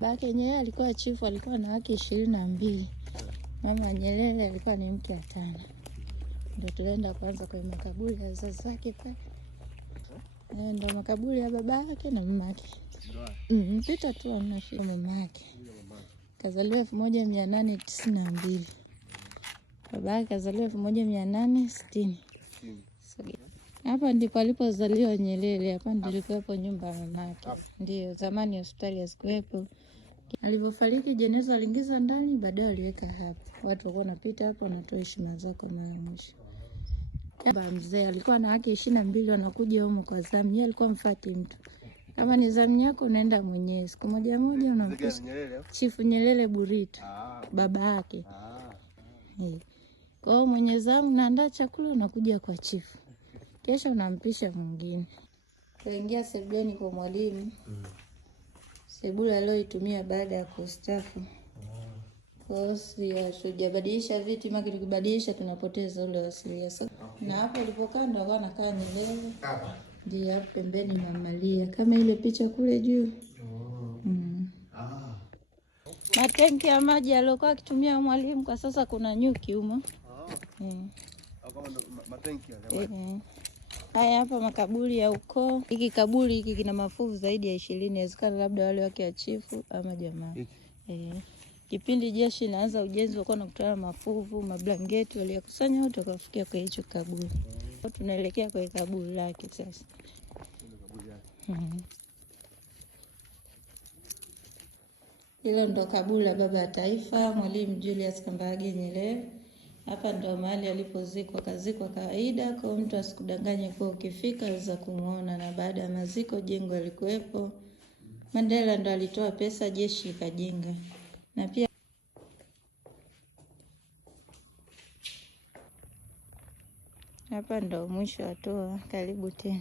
Babake Nyerere alikuwa chifu, alikuwa na wake 22. Mama Nyerere alikuwa ni mke wa 5. Ndio tunaenda kwanza kwa makaburi ya wazazi wake pale. Ndio makaburi ya babake na mamake. Pita tu unafika mamake. Kazaliwa 1892. Babake kazaliwa 1860. Hapa ndipo alipozaliwa Nyerere. Hapa ndilikuwepo nyumba ya mamake. Ndio zamani hospitali hazikuwepo. Alivyofariki jeneza aliingiza ndani, baadaye aliweka hapa. Watu walikuwa wanapita hapo wanatoa heshima zao kwa mara mwisho. Baba mzee alikuwa na wake 22 wanakuja huko kwa zamu. Yeye alikuwa mfuati mtu. Kama ni zamu yako unaenda mwenyewe. Siku moja unamkuta Chifu Nyerere Burito. Baba yake. Kwa hiyo mwenye zamu naandaa chakula unakuja kwa chifu. Kesho unampisha mwingine. Kaingia sebuleni kwa mwalimu. Sebule aliyoitumia baada ya kustaafu. Kwa hiyo tujabadilisha viti, maana tukibadilisha tunapoteza ule asilia. Na hapo alipokaa ndo alikuwa anakaa Nyerere. Ndio hapo pembeni mamalia. Kama ile picha kule juu. Matenki ya maji aliyokuwa akitumia mwalimu kwa sasa kuna nyuki humo. Matenki yale. Haya hapa makaburi ya ukoo. Hiki kaburi hiki kina mafuvu zaidi ya 20. Inawezekana labda wale wake wa chifu ama jamaa. Kipindi jeshi inaanza ujenzi walikuwa nakutana mafuvu, mablangeti waliyakusanya wote wakafikia kwa hicho kaburi. Tunaelekea kwa kaburi lake sasa. Hilo ndo kaburi la baba wa taifa Mwalimu Julius Kambarage Nyerere. Hapa ndo mahali alipozikwa, kazikwa kawaida kwa mtu asikudanganye kwa ukifika aweza kumuona, na baada ya maziko jengo lilikuwepo. Mandela ndo alitoa pesa jeshi ikajenga. Na pia hapa ndo mwisho wa toa, karibu tena.